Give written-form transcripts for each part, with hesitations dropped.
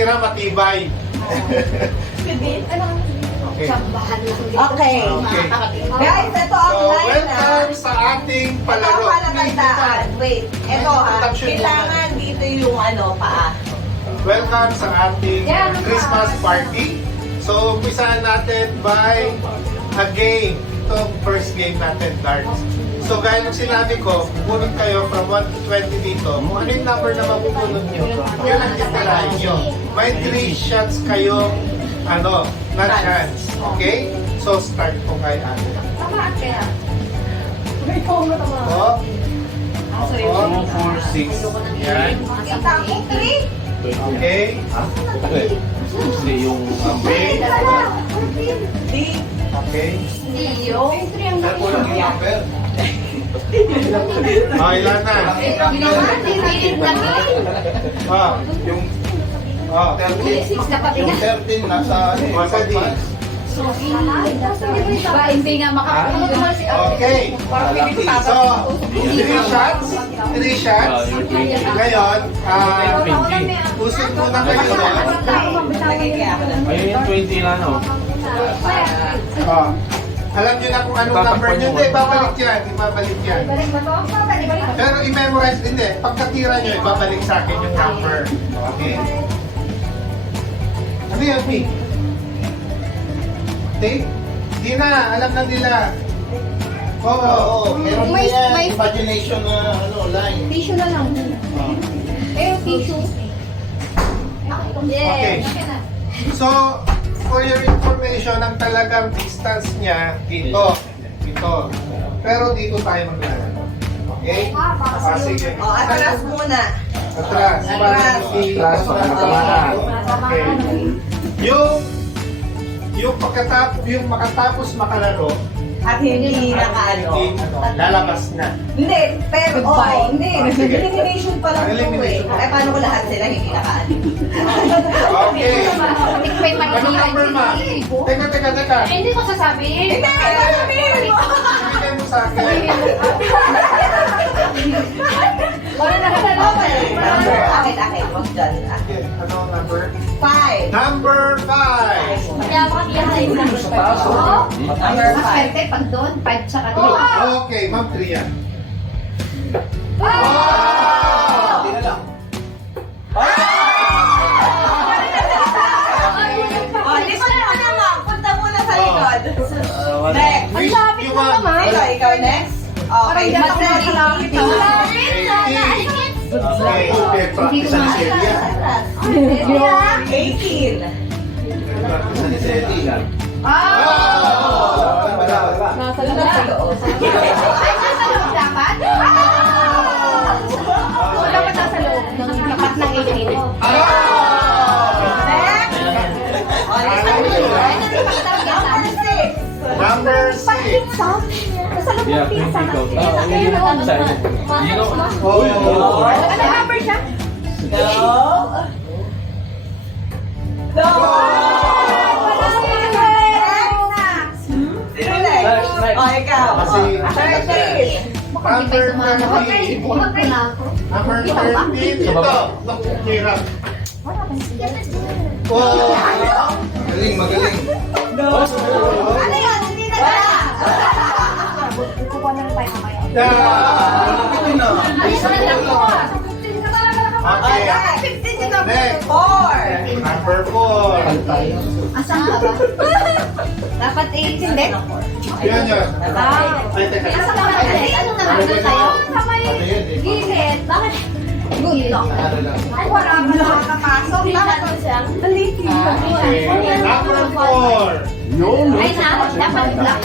natira matibay. Okay. Okay. Guys, ito ang So, line na. welcome sa ating Ito palaro. ang palatandaan. Wait, ito ha. Introduction Kailangan dito yung paa. Welcome sa ating Christmas party. So, umpisahan natin by a game. Itong first game natin, darts. So, gaya ng sinabi ko, pupunod kayo from 1 to 20 dito. Kung ano yung number na mapupunod nyo, yun ang titirahin nyo. May 3 shots kayo, na chance. Okay? So, start po kay Ate. Tamaan kaya. Oh, 4, 6. Yan. Kita ko, 3. Okay? Kasi yung Okay. D. Okay. Hindi yung. Oh, ilan na? Oh, yung oh. 13 yung 13 nasa Masa di. Ba, hindi nga makakuha. Okay. So, 3 shots. 3 shots. Ngayon, usap muna kayo doon. Lagay kaya ako lang. ayun yung 20 lang no. Oh. Alam nyo na kung anong number nyo. Hindi, ibabalik yan. Ibabalik yan. Pero i-memorize din eh. Pagkatira nyo, ibabalik sa akin yung number. Okay? Ano yan, P? Take? Di na, alam na nila. Oo. Meron May- yan, may- imagination na line. Tissue na lang. Eh, tissue. Okay. So, for your information, ang talagang distance niya dito. Dito. Pero dito tayo maglalaro. Okay? Sige. O, atras muna. Atras. Atras. Atras, magkatamaan. Okay. Yung makatapos makalaro, At hindi nakaano. hindi, lalabas na. Hindi, pero hindi. Sige. Elimination pa lang ito eh. Elimination. Eh, paano ko lahat sila hindi nakaano? Okay. May Ano number, ma? Teka. Hindi ko sasabihin. Hindi, sasabihin mo! Bigyan mo sa akin. Wala na ka na. Number, akit, wag dyan. Okay, ano number? 5. Number 5. Kaya makakiyahay. Number 5. Maswerte pag doon, 5 sa kanila. Okay, ma'am, 3 yan. Hindi na lang. O, likod mo naman. Punta muna sa likod. Next. Ang lapit mo naman. Ikaw next. Okay, mas malapit ito. Okay, practice ang serya. 18. Isa ni Seti lang. Nasa loob. Ay, nasa loob dapat? So, dapat nasa loob. Dapat ng 18. Next. O, number 6. Number 6. Nasa loob Yeah, ng pizza. 20 go. Yun yung side. You know, Oh. Ano number siya? No. No. Sino next? O, ikaw. Kasi- 13. Mukhang di ba sumama? Huwag ko na ako. Number 13. Ito. Naku, hirap. Oh. magaling. No. Ano yun? Hindi na ka. Kukuha na lang tayo mamaya. Ito na. Okay. 15 yung number Next. 4. Number 4. Asan ka ba? Dapat 18 din? Yan. Ah. Ay, teka. Asa ka ba? Ay, ano na nandun sa'yo? Sa may gilid. Bakit? Good luck. Ay, wala ka nakakapasok. Bakit siya? Okay. Number 4. Ay na, dapat black.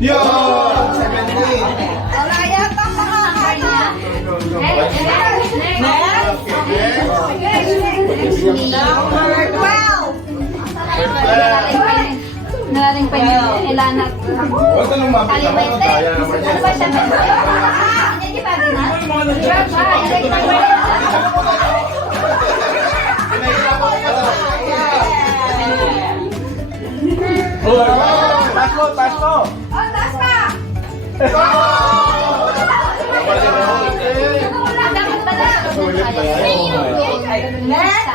Yo! 17. Wala yata makakaya. Next. Number 12. Narating pa niya, Ilana. Huwag ka nung mapit naman. Kaya naman Ano ba siya? Hindi ba rin na? Dapat pala. Ulit ba yan?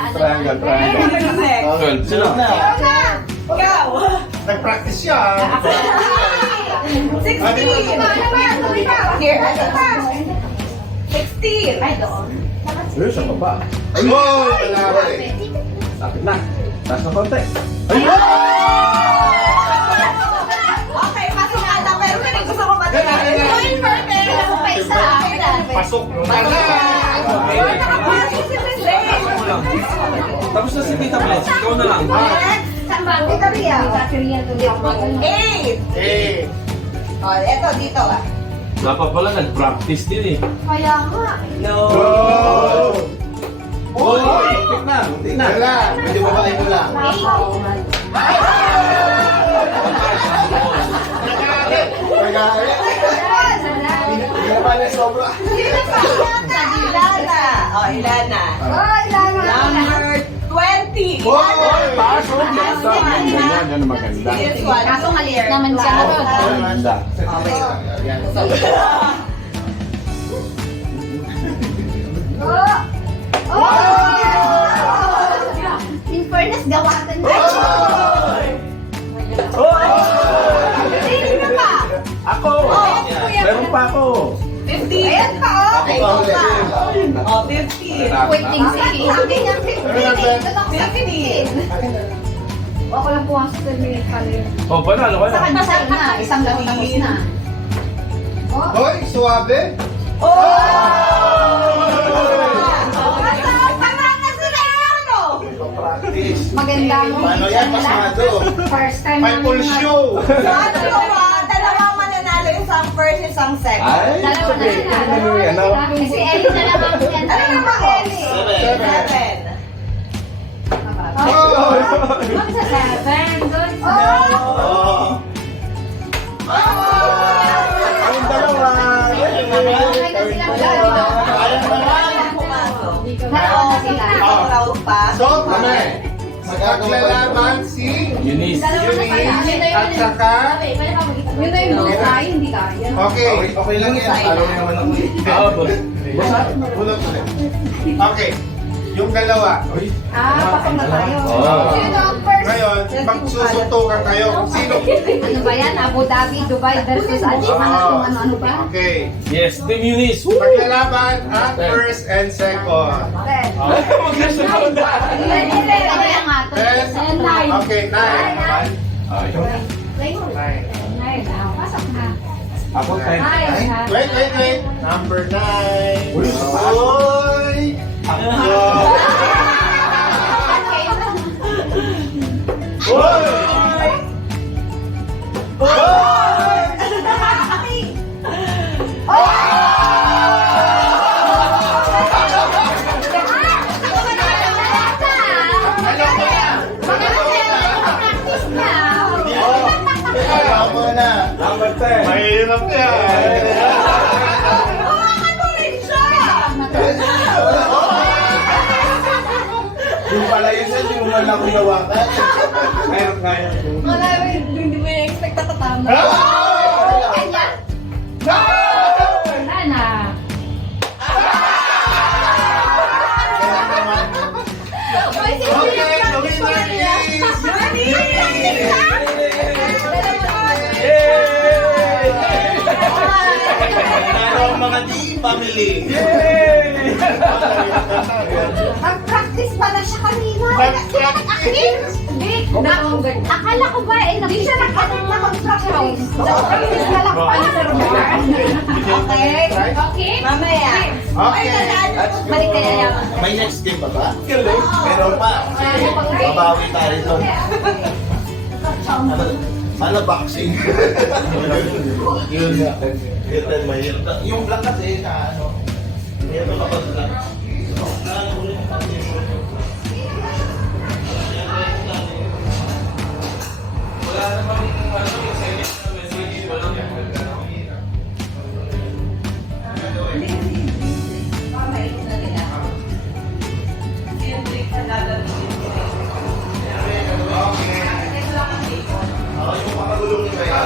Triangle, triangle. 12. Sino? Ikaw. Nag-practice siya. 16. Here, ano pa? 16. Ay, doon. Ayun, sa baba. Ayun! Wala eh. Sakit na. Taas ng konti. Okay, pasok ka na. Pero hindi gusto ko matalaga. Pasok mo na lang. Nakapasok si President. Tapos na si Tita Bless. Ikaw na lang. Saan ba? Kita Ria. 8. Eh. Oh, eto dito ah. Dapat pala nag-practice din eh. Kaya nga. Go! Uy! Tik na. Tik na. Wala. Medyo babae mo lang. Magalit. Hindi na pa niya sobra. Ilana. Oh, Ilana. Number 20. Yan ang maganda. This one. Kaso maliit naman siya. Maganda. In fairness, gawatan na. Sino na pa? Ako! Meron pa ako. 50. Ayan pa oh. Ako pa ulit. Oh, 50. Waiting si. Sabi niya 15. Ako lang pumasok sa minute pala yun. Oh, panalo ka Sa na. kanya sa'yo na. Isang laro tapos na. Hoy, suwabe. Practice. Maganda mo. Paano yan? Pasmado. First time May full show. Dalawang mananalo, isang first, isang second. Ay, Dalawa na sabi. sila. Ano yan? Ano? Si Ellie na lang ang yan. Ano naman ko? 7. Magsa 7. Good. Oh. Ang dalawa. Okay na sila. Dalawa na sila. Round pa. So, maglalaban si Eunice. Eunice at saka... Yun na yung buhay, hindi kaya. Okay. Okay lang yan. Talo na naman ako. Ah, boss. Ulit ulit. Okay. Yung dalawa. Pasok na tayo. Oh. Sino ang first? Ngayon, magsusuntukan kayo kung sino. Ano ba yan? Abu Dhabi, Dubai versus ano ba? Okay. Yes, Team Eunice. Woo! Maglalaban ang first and second. Magkasunod na. Kaya nga to. Ten. Okay, 9. Pasok na. Ako, 10. Wait. Number 9. Uy, Uy! Number 10. Mahirap yan. Yung pala yun sa hindi mo man lang hinawakan. Kaya. Wala, hindi mo yung-expect na tatama. Kanya? Wala na. Okay, the winner is... Ano ang mga di family? Mag-practice pa na siya kanina. Nag-practice? Akala ko ba hindi siya nag-attend na mag-practice. Practice na lang pa sa room. Okay? Okay? Mamaya. Okay. Balik kaya yan. May next game pa ba? Meron pa. Babawi tayo doon. Ano boxing? Yun nga. Yun mahirap. Yung black kasi na ano. Mayroon ka pa sila. Wala namang ano, yung second na message, walang Yung pakagulong ni Kaya.